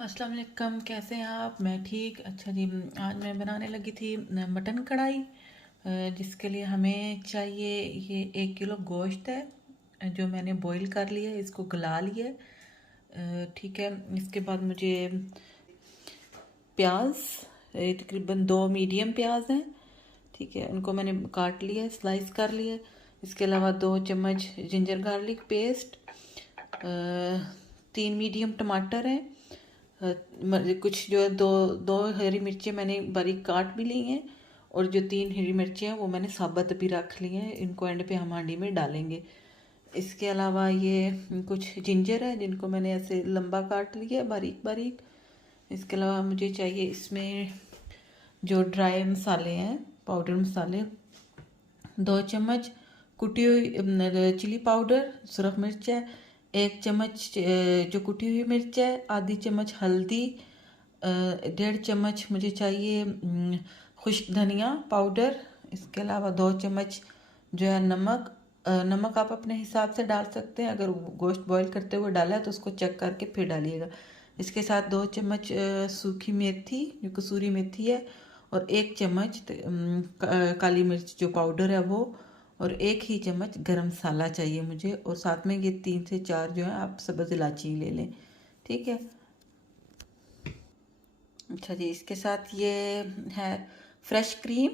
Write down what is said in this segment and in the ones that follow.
अस्सलाम वालेकुम। कैसे हैं आप? मैं ठीक। अच्छा जी, आज मैं बनाने लगी थी मटन कढ़ाई। जिसके लिए हमें चाहिए, ये 1 किलो गोश्त है जो मैंने बॉईल कर लिया है, इसको गला लिया है। ठीक है। इसके बाद मुझे प्याज, तकरीबन 2 मीडियम प्याज हैं। ठीक है, उनको मैंने काट लिया है, स्लाइस कर लिया है। इसके अलावा 2 चम्मच जिंजर गार्लिक पेस्ट, 3 मीडियम टमाटर हैं। कुछ जो है, दो दो हरी मिर्चें मैंने बारीक काट भी ली हैं। और जो 3 हरी मिर्चें हैं वो मैंने साबुत भी रख ली हैं, इनको एंड पे हम हांडी में डालेंगे। इसके अलावा ये कुछ जिंजर है जिनको मैंने ऐसे लंबा काट लिया है, बारीक बारीक। इसके अलावा मुझे चाहिए इसमें जो ड्राई मसाले हैं, पाउडर मसाले, 2 चम्मच कुटी हुई चिली पाउडर, सुरख मिर्च है, 1 चम्मच जो कुटी हुई मिर्च है, आधी चम्मच हल्दी, 1.5 चम्मच मुझे चाहिए खुश्क धनिया पाउडर। इसके अलावा 2 चम्मच जो है नमक। नमक आप अपने हिसाब से डाल सकते हैं, अगर गोश्त बॉईल करते हुए डाला है तो उसको चेक करके फिर डालिएगा। इसके साथ 2 चम्मच सूखी मेथी जो कसूरी मेथी है, और 1 चम्मच काली मिर्च जो पाउडर है वो, और 1 ही चम्मच गरम मसाला चाहिए मुझे। और साथ में ये 3 से 4 जो है आप सब्ज़ इलायची ले लें। ठीक है। अच्छा जी, इसके साथ ये है फ्रेश क्रीम,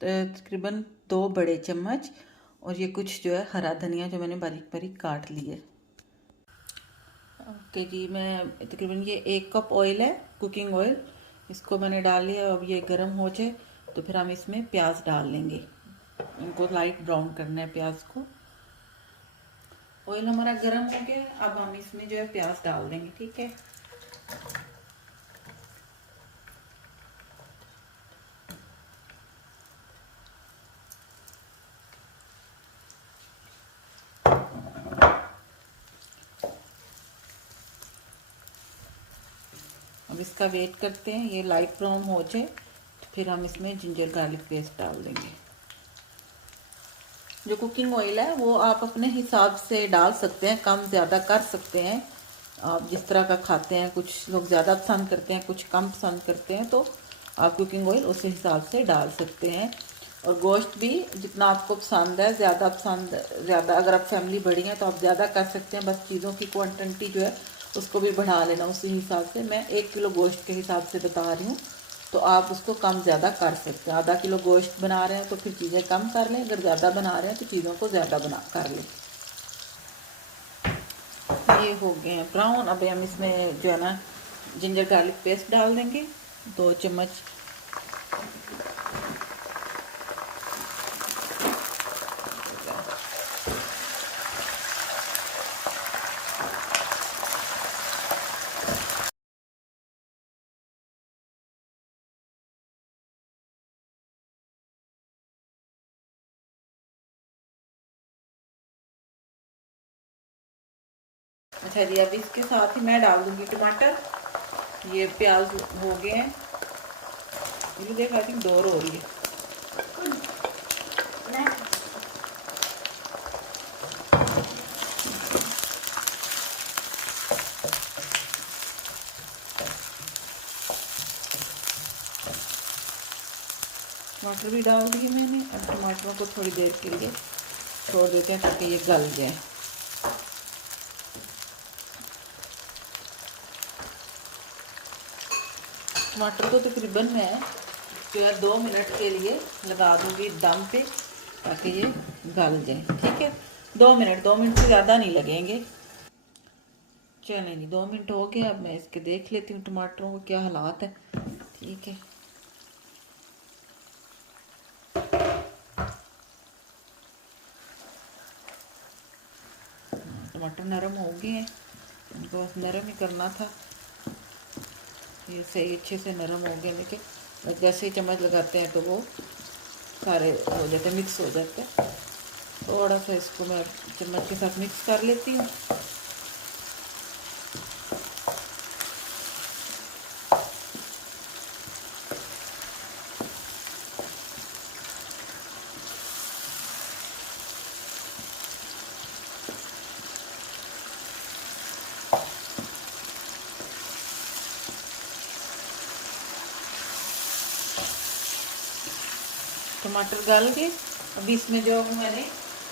तकरीबन 2 बड़े चम्मच। और ये कुछ जो है हरा धनिया जो मैंने बारीक बारीक काट लिए। ओके जी, मैं तकरीबन ये 1 कप ऑयल है, कुकिंग ऑयल, इसको मैंने डाल लिया। अब ये गर्म हो जाए तो फिर हम इसमें प्याज डाल लेंगे। इनको लाइट ब्राउन करना है प्याज को। ऑयल हमारा गर्म हो गया, अब हम इसमें जो है प्याज डाल देंगे। ठीक है। अब इसका वेट करते हैं, ये लाइट ब्राउन हो जाए तो फिर हम इसमें जिंजर गार्लिक पेस्ट डाल देंगे। जो कुकिंग ऑयल है वो आप अपने हिसाब से डाल सकते हैं, कम ज़्यादा कर सकते हैं, आप जिस तरह का खाते हैं। कुछ लोग ज़्यादा पसंद करते हैं, कुछ कम पसंद करते हैं, तो आप कुकिंग ऑयल उस हिसाब से डाल सकते हैं। और गोश्त भी जितना आपको पसंद है, ज़्यादा अगर आप फैमिली बड़ी है तो आप ज़्यादा कर सकते हैं, बस चीज़ों की क्वांटिटी जो है उसको भी बढ़ा लेना उसी हिसाब से। मैं 1 किलो गोश्त के हिसाब से बता रही हूँ, तो आप उसको कम ज़्यादा कर सकते हैं। आधा किलो गोश्त बना रहे हैं तो फिर चीज़ें कम कर लें, अगर ज़्यादा बना रहे हैं तो चीज़ों को ज़्यादा बना कर लें। ये हो गए हैं ब्राउन। अब हम इसमें जो है ना जिंजर गार्लिक पेस्ट डाल देंगे, 2 चम्मच। अच्छा जी, अब इसके साथ ही मैं डाल दूंगी टमाटर। ये प्याज हो गए हैं, ये देख आई थिंक डोर हो रही है। टमाटर भी डाल दिए मैंने। अब टमाटरों को थोड़ी देर के लिए छोड़ देते हैं ताकि ये गल जाए। टमाटर को तकरीबन मैं जो है 2 मिनट के लिए लगा दूंगी दम पे, ताकि ये गल जाए। ठीक है, 2 मिनट, 2 मिनट से ज़्यादा नहीं लगेंगे। चलें जी, 2 मिनट हो गए। अब मैं इसके देख लेती हूँ टमाटरों को क्या हालात है। ठीक है, टमाटर नरम हो गए हैं, इनको बस नरम ही करना था। ये सही अच्छे से नरम हो गए, लेकिन जैसे ही चम्मच लगाते हैं तो वो सारे हो जाते हैं, मिक्स हो जाते हैं। थोड़ा सा इसको मैं चम्मच के साथ मिक्स कर लेती हूँ। टमाटर डाल के अभी इसमें जो मैंने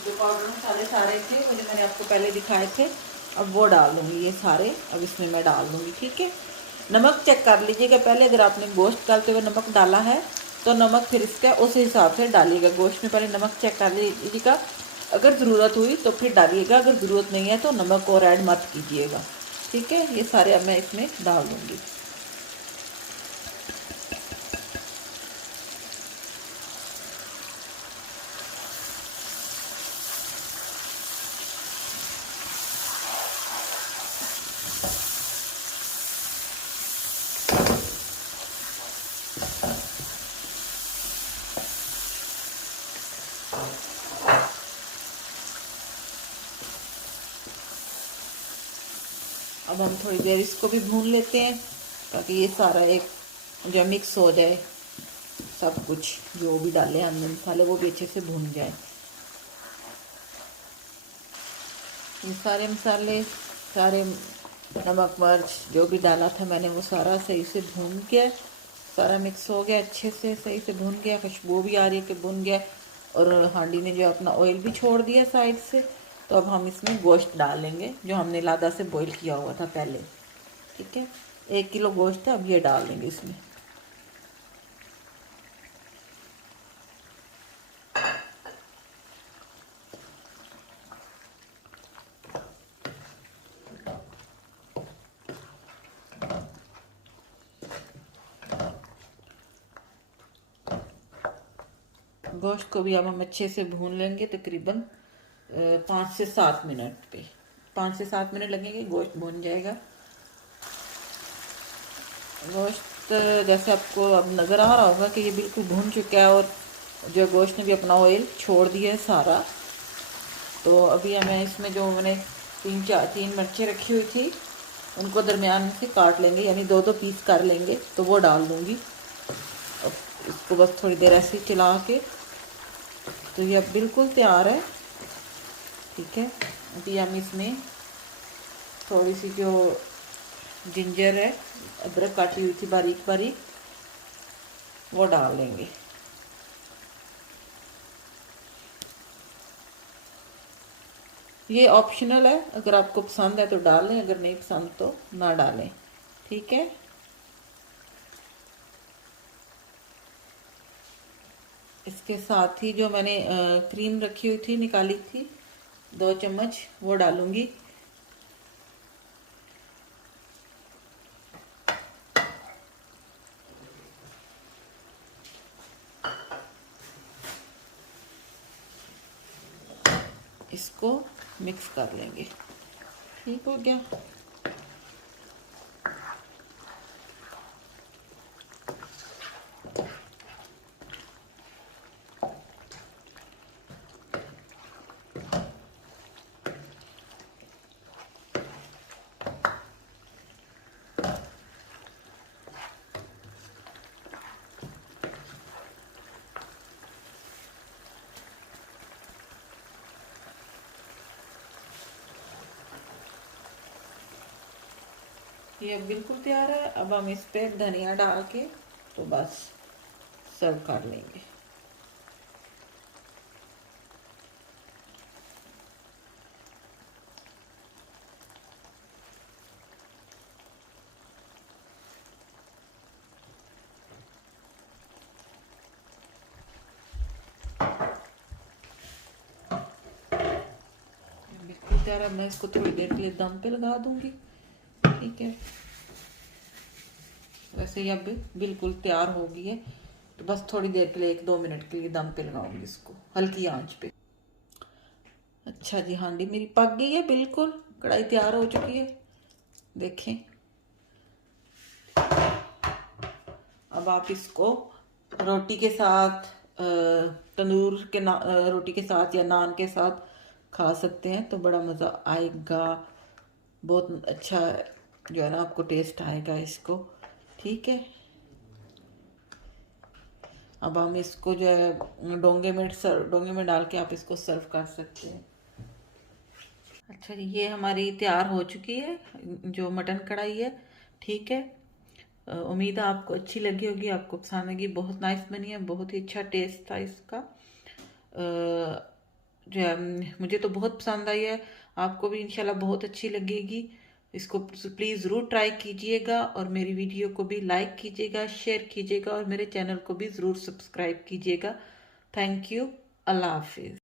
जो पाउडर मसाले सारे थे वो जो मैंने आपको पहले दिखाए थे अब वो डाल दूँगी ये सारे। अब इसमें मैं डाल दूँगी, ठीक है। नमक चेक कर लीजिएगा पहले, अगर आपने गोश्त डालते हुए नमक डाला है तो नमक फिर इसका उस हिसाब से डालिएगा। गोश्त में पहले नमक चेक कर लीजिएगा, अगर ज़रूरत हुई तो फिर डालिएगा, अगर ज़रूरत नहीं है तो नमक और ऐड मत कीजिएगा, ठीक है। ये सारे अब मैं इसमें डाल दूँगी। अब हम थोड़ी देर इसको भी भून लेते हैं ताकि ये सारा एक जो मिक्स हो जाए, सब कुछ जो भी डाले हमने मसाले वो भी अच्छे से भून जाए। ये सारे मसाले, सारे नमक मिर्च जो भी डाला था मैंने वो सारा सही से भून गया, सारा मिक्स हो गया अच्छे से, सही से भून गया, खुशबू भी आ रही है कि भून गया। और हांडी ने जो अपना ऑयल भी छोड़ दिया साइड से। तो अब हम इसमें गोश्त डालेंगे जो हमने लादा से बॉईल किया हुआ था पहले, ठीक है। 1 किलो गोश्त है, अब ये डाल देंगे इसमें। गोश्त को भी अब हम अच्छे से भून लेंगे, तकरीबन 5 से 7 मिनट पे। 5 से 7 मिनट लगेंगे, गोश्त भून जाएगा। गोश्त जैसे आपको अब नज़र आ रहा होगा कि ये बिल्कुल भून चुका है और जो गोश्त ने भी अपना ऑयल छोड़ दिया है सारा। तो अभी हमें इसमें जो मैंने 3 मिर्चें रखी हुई थी उनको दरमियान से काट लेंगे, यानी 2-2 पीस कर लेंगे, तो वो डाल दूँगी। अब इसको बस थोड़ी देर ऐसे ही चला के, तो ये अब बिल्कुल तैयार है, ठीक है। अभी हम इसमें थोड़ी सी जो जिंजर है, अदरक काटी हुई थी बारीक बारीक, वो डाल देंगे। ये ऑप्शनल है, अगर आपको पसंद है तो डाल लें, अगर नहीं पसंद तो ना डालें, ठीक है। इसके साथ ही जो मैंने क्रीम रखी हुई थी, निकाली थी 2 चम्मच, वो डालूंगी। इसको मिक्स कर लेंगे, ठीक हो गया। ये अब बिल्कुल तैयार है। अब हम इस पे धनिया डाल के तो बस सर्व कर लेंगे। बिल्कुल तैयार है, मैं इसको थोड़ी देर के लिए दम पे लगा दूंगी, ठीक है। वैसे ये अब बिल्कुल तैयार हो गई है, तो बस थोड़ी देर के लिए 1-2 मिनट के लिए दम पे लगाऊंगी इसको हल्की आंच पे। अच्छा जी, हांडी मेरी पक गई है बिल्कुल, कढ़ाई तैयार हो चुकी है, देखें। अब आप इसको रोटी के साथ, तंदूर के रोटी के साथ या नान के साथ खा सकते हैं, तो बड़ा मज़ा आएगा। बहुत अच्छा जो है ना आपको टेस्ट आएगा इसको, ठीक है। अब हम इसको जो है डोंगे में डाल के आप इसको सर्व कर सकते हैं। अच्छा जी, ये हमारी तैयार हो चुकी है जो मटन कढ़ाई है, ठीक है। उम्मीद है आपको अच्छी लगी होगी, आपको पसंद आएगी। बहुत नाइस बनी है, बहुत ही अच्छा टेस्ट था इसका। जो है, मुझे तो बहुत पसंद आई है, आपको भी इंशाल्लाह बहुत अच्छी लगेगी। इसको प्लीज़ ज़रूर ट्राई कीजिएगा और मेरी वीडियो को भी लाइक कीजिएगा, शेयर कीजिएगा और मेरे चैनल को भी ज़रूर सब्सक्राइब कीजिएगा। Thank you. अल्लाह हाफिज़।